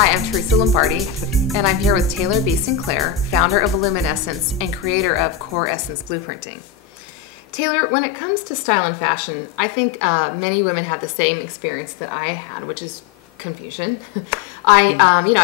Hi, I'm Teresa Lombardi, and I'm here with Taylor B. Sinclair, founder of Illuminescence and creator of Core Essence Blueprinting. Taylor, when it comes to style and fashion, I think many women have the same experience that I had, which is confusion. I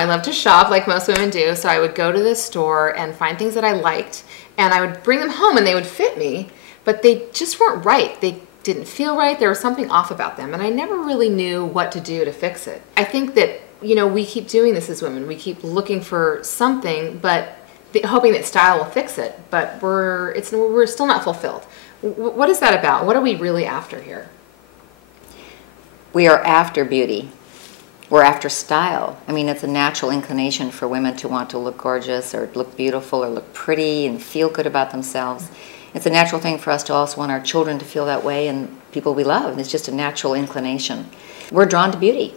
love to shop like most women do, so I would go to the store and find things that I liked, and I would bring them home and they would fit me, but they just weren't right. They didn't feel right. There was something off about them, and I never really knew what to do to fix it. I think that, we keep doing this as women. We keep looking for something, but hoping that style will fix it, but we're still not fulfilled. What is that about? What are we really after here? We are after beauty. We're after style. I mean, it's a natural inclination for women to want to look gorgeous or look beautiful or look pretty and feel good about themselves. It's a natural thing for us to also want our children to feel that way and people we love. It's just a natural inclination. We're drawn to beauty.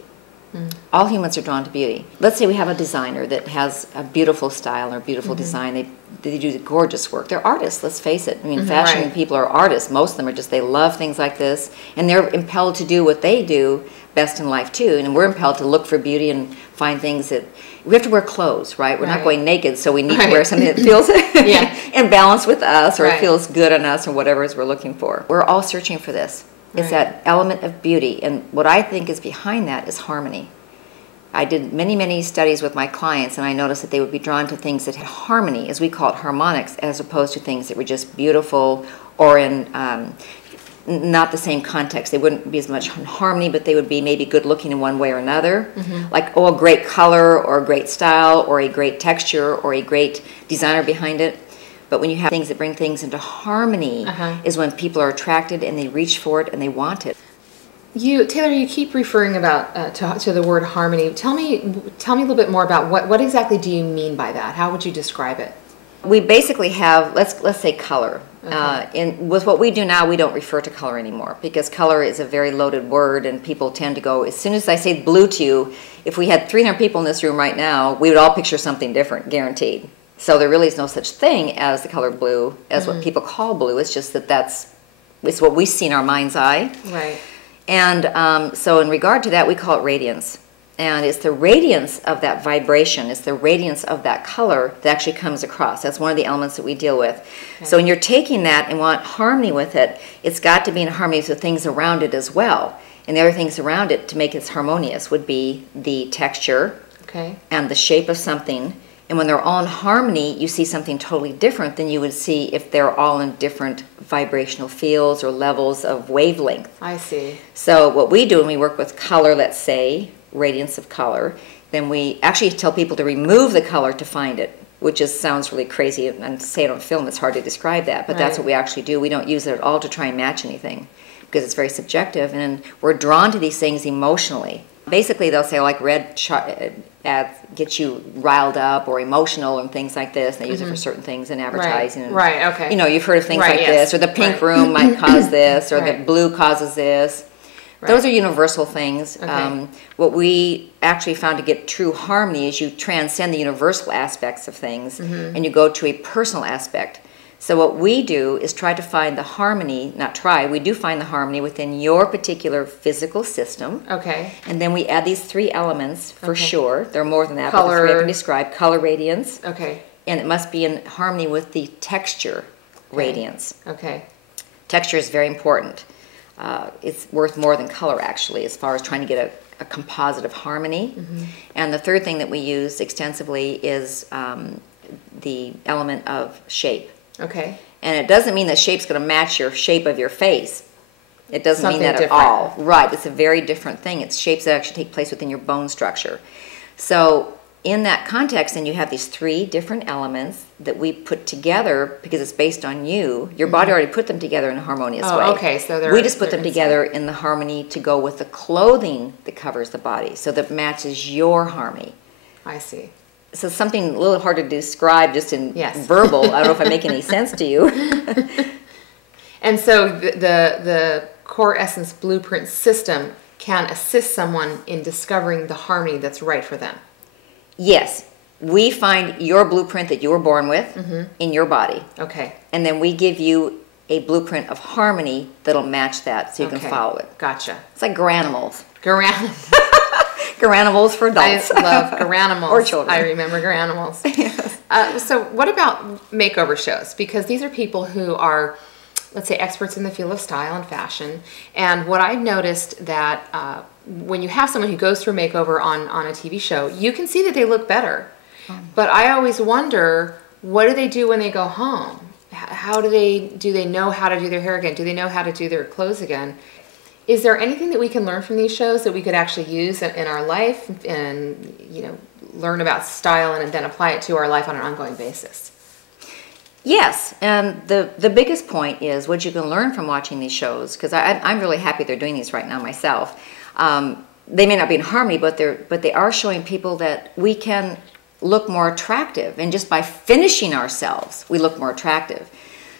All humans are drawn to beauty. Let's say we have a designer that has a beautiful style or beautiful design. They do gorgeous work. They're artists, let's face it. I mean, fashion people are artists. Most of them are just, they love things like this, and they're impelled to do what they do best in life too. And we're impelled to look for beauty and find things that, we have to wear clothes, right? We're not going naked, so we need to wear something that feels in balance with us, or it feels good on us, or whatever it is we're looking for. We're all searching for this. It's that element of beauty, and what I think is behind that is harmony. I did many, many studies with my clients, and I noticed that they would be drawn to things that had harmony, as we call it, harmonics, as opposed to things that were just beautiful or in not the same context. They wouldn't be as much in harmony, but they would be maybe good looking in one way or another. Like, a great color or a great style or a great texture or a great designer behind it. But when you have things that bring things into harmony is when people are attracted and they reach for it and they want it. Taylor, you keep referring about to the word harmony. Tell me a little bit more about what exactly do you mean by that? How would you describe it? We basically have, let's say color. With what we do now, we don't refer to color anymore because color is a very loaded word, and people tend to go, as soon as I say blue to you, if we had 300 people in this room right now, we would all picture something different, guaranteed. So there really is no such thing as the color blue, as what people call blue. It's just it's what we see in our mind's eye. Right. And so in regard to that, we call it radiance. And it's the radiance of that vibration, it's the radiance of that color that actually comes across. That's one of the elements that we deal with. Okay. So when you're taking that and want harmony with it, it's got to be in harmony with things around it as well. And the other things around it to make it harmonious would be the texture and the shape of something. And when they're all in harmony, you see something totally different than you would see if they're all in different vibrational fields or levels of wavelength. I see. So what we do when we work with color, let's say, radiance of color, then we actually tell people to remove the color to find it, which sounds really crazy. And to say it on film, it's hard to describe that, but that's what we actually do. We don't use it at all to try and match anything because it's very subjective, and we're drawn to these things emotionally. Basically, they'll say, like, red ads get you riled up or emotional and things like this. They use it for certain things in advertising. Okay. You've heard of things like this, or the pink room might cause this, or the blue causes this. Those are universal things. What we actually found to get true harmony is you transcend the universal aspects of things and you go to a personal aspect. So what we do is try to find the harmony, we do find the harmony within your particular physical system. Okay. And then we add these 3 elements for sure. There are more than that, but the 3 I can describe. Color, radiance. Okay. And it must be in harmony with the texture radiance. Okay. Texture is very important. It's worth more than color, actually, as far as trying to get a composite of harmony. And the third thing that we use extensively is the element of shape. Okay. And it doesn't mean that shape's going to match your shape of your face. It doesn't mean that at all. Right. It's a very different thing. It's shapes that actually take place within your bone structure. So in that context, then you have these 3 different elements that we put together because it's based on you. Your body already put them together in a harmonious way. Okay. So we just put them together in the harmony to go with the clothing that covers the body, so that matches your harmony. I see. So something a little hard to describe just in verbal. I don't know if I make any sense to you. And so the Core Essence Blueprint system can assist someone in discovering the harmony that's right for them. Yes. We find your blueprint that you were born with in your body. Okay. And then we give you a blueprint of harmony that'll match that so you can follow it. Gotcha. It's like Garanimals. Garanimals for adults. I love Garanimals. Or children. I remember Garanimals. Yes. So what about makeover shows? Because these are people who are, let's say, experts in the field of style and fashion. And what I've noticed that when you have someone who goes through a makeover on a TV show, you can see that they look better. But I always wonder, what do they do when they go home? How do they know how to do their hair again? Do they know how to do their clothes again? Is there anything that we can learn from these shows that we could actually use in our life and, you know, learn about style and then apply it to our life on an ongoing basis? Yes, and the biggest point is what you can learn from watching these shows, because I'm really happy they're doing these right now myself. They may not be in harmony, but they are showing people that we can look more attractive, and just by finishing ourselves, we look more attractive.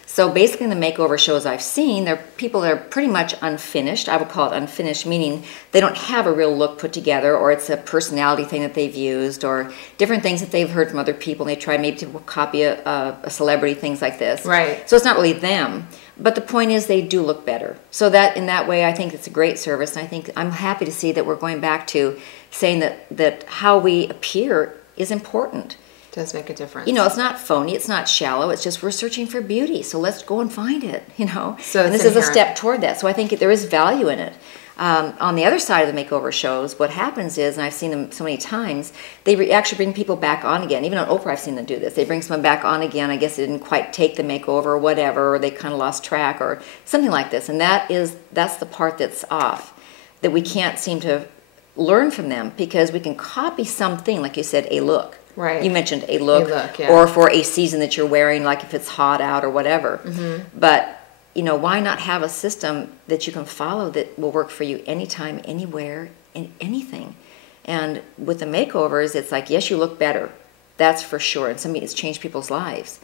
So basically in the makeover shows I've seen, they're people that are pretty much unfinished. I would call it unfinished, meaning they don't have a real look put together, or it's a personality thing that they've used, or different things that they've heard from other people, and they try maybe to copy a celebrity, things like this. Right. So it's not really them. But the point is they do look better. So that in that way, I think it's a great service. And I think I'm happy to see that we're going back to saying that how we appear is important. Does make a difference. You know, it's not phony, it's not shallow, it's just we're searching for beauty, so let's go and find it, you know. So and this is a step toward that, so I think there is value in it. On the other side of the makeover shows, what happens is, and I've seen them so many times, they actually bring people back on again. Even on Oprah, I've seen them do this. They bring someone back on again. I guess they didn't quite take the makeover or whatever, or they kind of lost track or something like this. And that's the part that's off, that we can't seem to learn from them, because we can copy something, like you said, a look. Right. You mentioned a look, yeah. Or for a season that you're wearing, like if it's hot out or whatever. Mm-hmm. But, you know, why not have a system that you can follow that will work for you anytime, anywhere, in anything? And with the makeovers, it's like, yes, you look better. That's for sure. And something it's changed people's lives.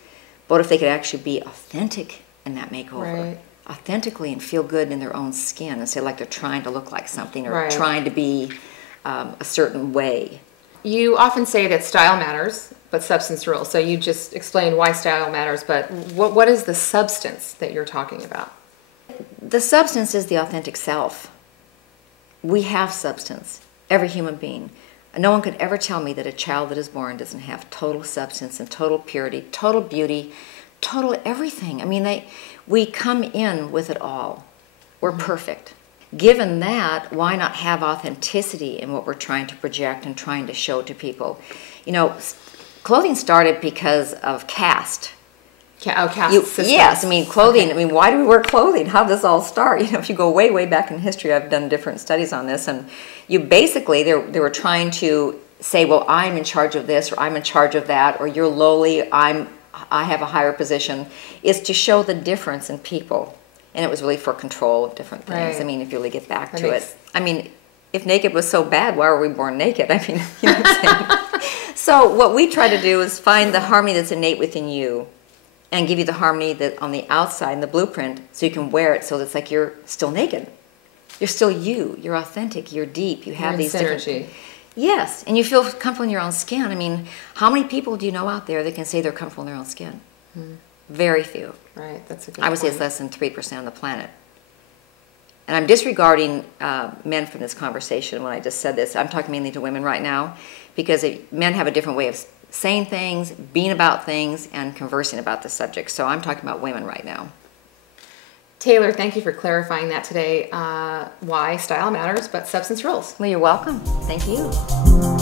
But if they could actually be authentic in that makeover, right. authentically, and feel good in their own skin, instead of like they're trying to look like something, or right. trying to be a certain way. You often say that style matters, but substance rules. So you just explained why style matters, but what is the substance that you're talking about? The substance is the authentic self. We have substance, every human being. No one could ever tell me that a child that is born doesn't have total substance and total purity, total beauty, total everything. I mean, we come in with it all. We're perfect. Given that, why not have authenticity in what we're trying to project and trying to show to people? You know, clothing started because of caste. Caste systems. Yes, I mean, clothing, Okay. I mean, why do we wear clothing? How does this all start? You know, if you go way, way back in history, I've done different studies on this, and you basically, they were trying to say, well, I'm in charge of this, or I'm in charge of that, or you're lowly, I have a higher position, is to show the difference in people. And it was really for control of different things. Right. I mean, if you really get back to it. I mean, if naked was so bad, why were we born naked? I mean, you know what I'm saying? So what we try to do is find the harmony that's innate within you and give you the harmony that on the outside, in the blueprint, so you can wear it so that it's like you're still naked. You're still you. You're authentic. You're deep. You have these synergy. different... Yes, and you feel comfortable in your own skin. I mean, how many people do you know out there that can say they're comfortable in their own skin? Very few. Right, that's a good I would say it's less than 3% of the planet. And I'm disregarding men from this conversation when I just said this. I'm talking mainly to women right now, because men have a different way of saying things, being about things, and conversing about the subject. So I'm talking about women right now. Taylor, thank you for clarifying that today. Why style matters, but substance rules. Well, you're welcome. Thank you.